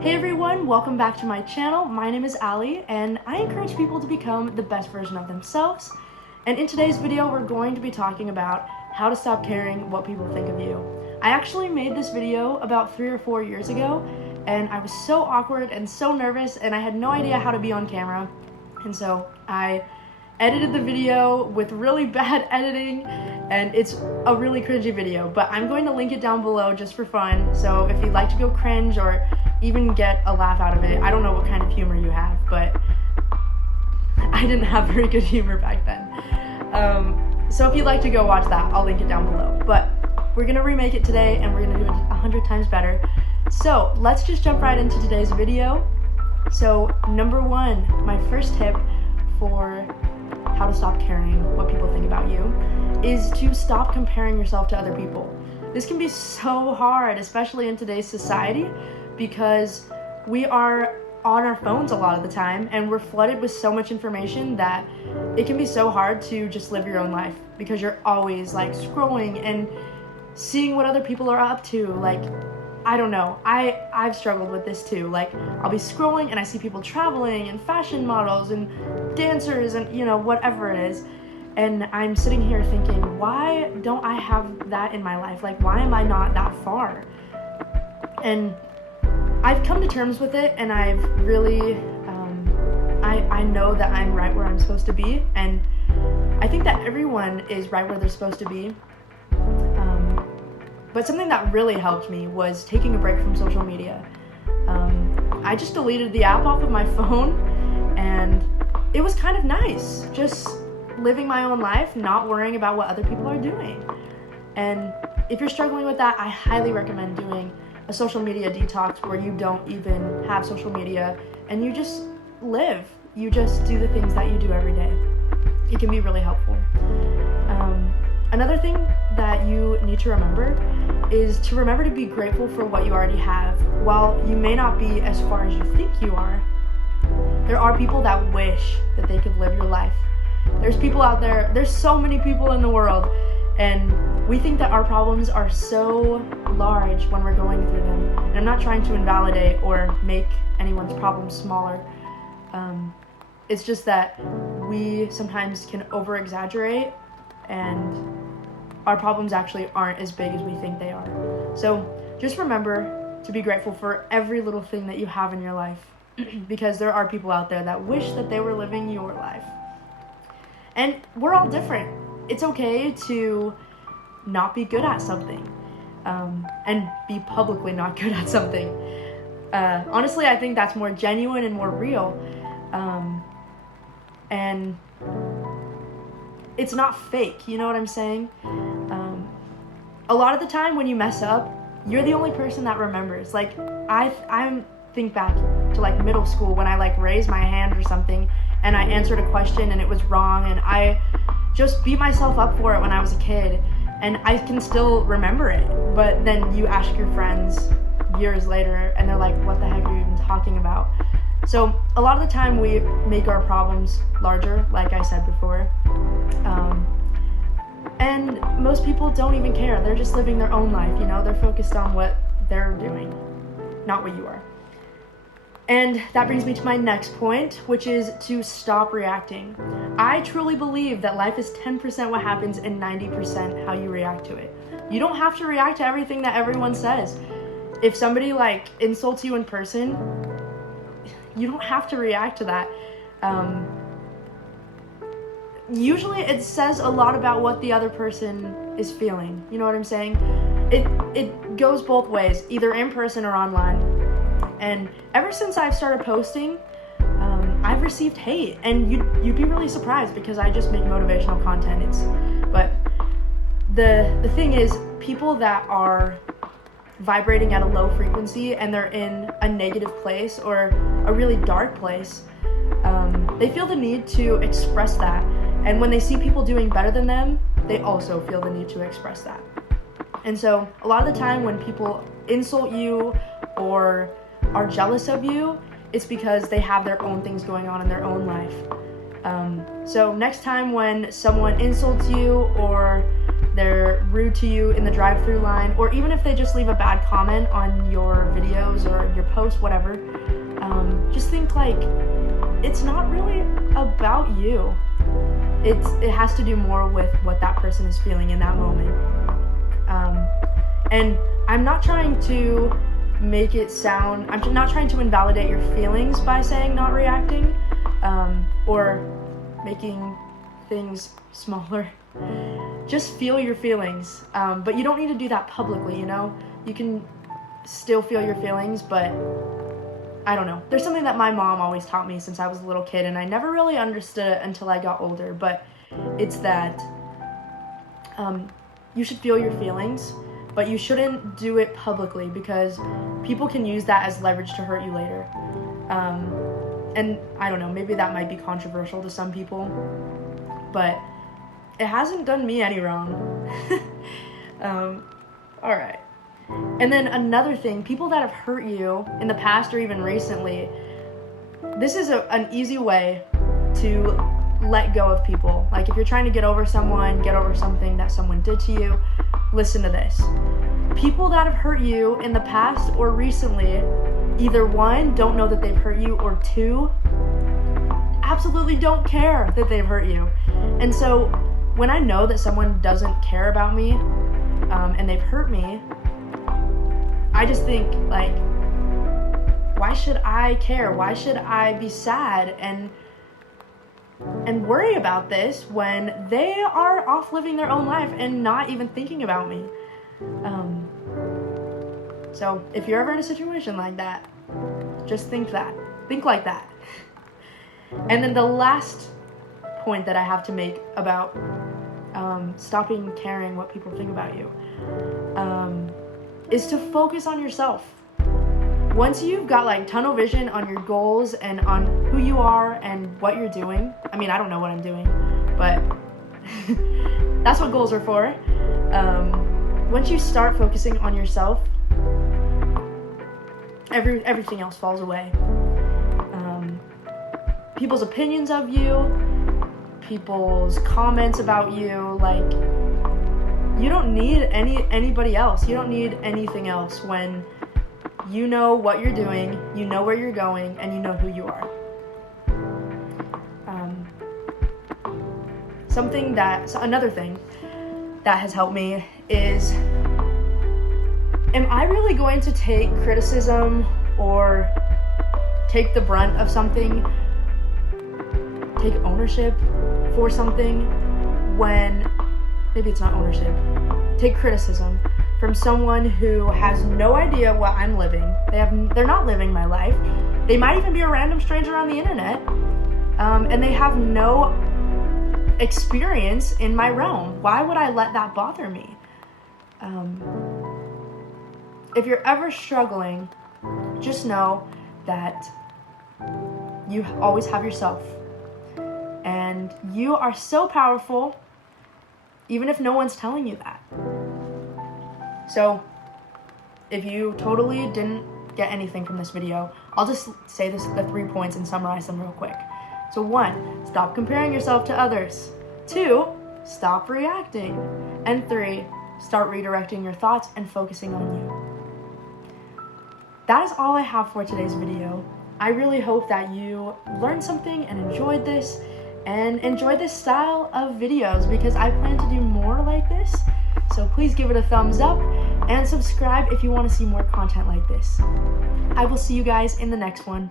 Hey everyone, welcome back to my channel. My name is Ali and I encourage people to become the best version of themselves. And in today's video, we're going to be talking about how to stop caring what people think of you. I actually made this video about 3 or 4 years ago and I was so awkward and so nervous and I had no idea how to be on camera. And so I edited the video with really bad editing and it's a really cringy video, but I'm going to link it down below just for fun. So if you'd like to go cringe or even get a laugh out of it, I don't know what kind of humor you have, but I didn't have very good humor back then. So if you'd like to go watch that, I'll link it down below. But we're gonna remake it today and we're gonna do it 100 times better. So let's just jump right into today's video. So number one, my first tip for how to stop caring what people think about you is to stop comparing yourself to other people. This can be so hard, especially in today's society, because we are on our phones a lot of the time and we're flooded with so much information that it can be so hard to just live your own life because you're always like scrolling and seeing what other people are up to. Like, I don't know, I've struggled with this too. Like, I'll be scrolling and I see people traveling and fashion models and dancers and whatever it is, and I'm sitting here thinking, why don't I have that in my life? Like, why am I not that far? And I've come to terms with it, and I've really, I know that I'm right where I'm supposed to be, and I think that everyone is right where they're supposed to be. But something that really helped me was taking a break from social media. I just deleted the app off of my phone, and it was kind of nice, just living my own life, not worrying about what other people are doing. And if you're struggling with that, I highly recommend doing a social media detox where you don't even have social media and you just live. You just do the things that you do every day. It can be really helpful. Another thing that you need to remember is to remember to be grateful for what you already have. While you may not be as far as you think you are, there are people that wish that they could live your life. There's people out there, there's so many people in the world, and we think that our problems are so large when we're going through them. And I'm not trying to invalidate or make anyone's problems smaller. It's just that we sometimes can over-exaggerate and our problems actually aren't as big as we think they are. So just remember to be grateful for every little thing that you have in your life because there are people out there that wish that they were living your life. And we're all different. It's okay to not be good at something and be publicly not good at something. Honestly, I think that's more genuine and more real. And it's not fake, you know what I'm saying? A lot of the time when you mess up, you're the only person that remembers. Like, I think back to like middle school when I like raised my hand or something and I answered a question and it was wrong, and I just beat myself up for it when I was a kid, and I can still remember it. But then you ask your friends years later and they're like, what the heck are you even talking about? So a lot of the time we make our problems larger, like I said before. And most people don't even care. They're just living their own life, They're focused on what they're doing, not what you are. And that brings me to my next point, which is to stop reacting. I truly believe that life is 10% what happens and 90% how you react to it. You don't have to react to everything that everyone says. If somebody like insults you in person, you don't have to react to that. Usually it says a lot about what the other person is feeling. You know what I'm saying? It goes both ways, either in person or online. And ever since I've started posting, I've received hate, and you'd be really surprised because I just make motivational content. But the thing is, people that are vibrating at a low frequency and they're in a negative place or a really dark place, they feel the need to express that. And when they see people doing better than them, they also feel the need to express that. And so a lot of the time when people insult you or are jealous of you, it's because they have their own things going on in their own life. So next time when someone insults you or they're rude to you in the drive-through line, or even if they just leave a bad comment on your videos or your posts, whatever, just think like, it's not really about you. It has to do more with what that person is feeling in that moment. And I'm not trying to make it sound, I'm not trying to invalidate your feelings by saying not reacting, or making things smaller. Just feel your feelings, but you don't need to do that publicly, you know? You can still feel your feelings, but I don't know. There's something that my mom always taught me since I was a little kid, and I never really understood it until I got older, but it's that you should feel your feelings, but you shouldn't do it publicly, because people can use that as leverage to hurt you later. And I don't know, maybe that might be controversial to some people, but it hasn't done me any wrong. All right. And then another thing, people that have hurt you in the past or even recently, this is an easy way to let go of people. Like if you're trying to get over someone, get over something that someone did to you, listen to this. People that have hurt you in the past or recently, either one, don't know that they've hurt you, or two, absolutely don't care that they've hurt you. And so when I know that someone doesn't care about me, and they've hurt me, I just think, like, why should I care? Why should I be sad and worry about this when they are off living their own life and not even thinking about me? So if you're ever in a situation like that, just think like that. And then the last point that I have to make about stopping caring what people think about you is to focus on yourself. Once you've got like tunnel vision on your goals and on who you are and what you're doing, I mean, I don't know what I'm doing, but that's what goals are for. Once you start focusing on yourself, everything else falls away. People's opinions of you, people's comments about you, like, you don't need anybody else. You don't need anything else when you know what you're doing, you know where you're going, and you know who you are. Another thing that has helped me is, am I really going to take criticism or take the brunt of something, take ownership for something when, maybe it's not ownership, take criticism from someone who has no idea what I'm living. They're not living my life. They might even be a random stranger on the internet, and they have no experience in my realm. Why would I let that bother me? If you're ever struggling, just know that you always have yourself, and you are so powerful, even if no one's telling you that. So if you totally didn't get anything from this video, I'll just say the 3 points and summarize them real quick. So 1, stop comparing yourself to others. 2, stop reacting. And 3, start redirecting your thoughts and focusing on you. That is all I have for today's video. I really hope that you learned something and enjoyed this style of videos, because I plan to do more like this. So please give it a thumbs up and subscribe if you want to see more content like this. I will see you guys in the next one.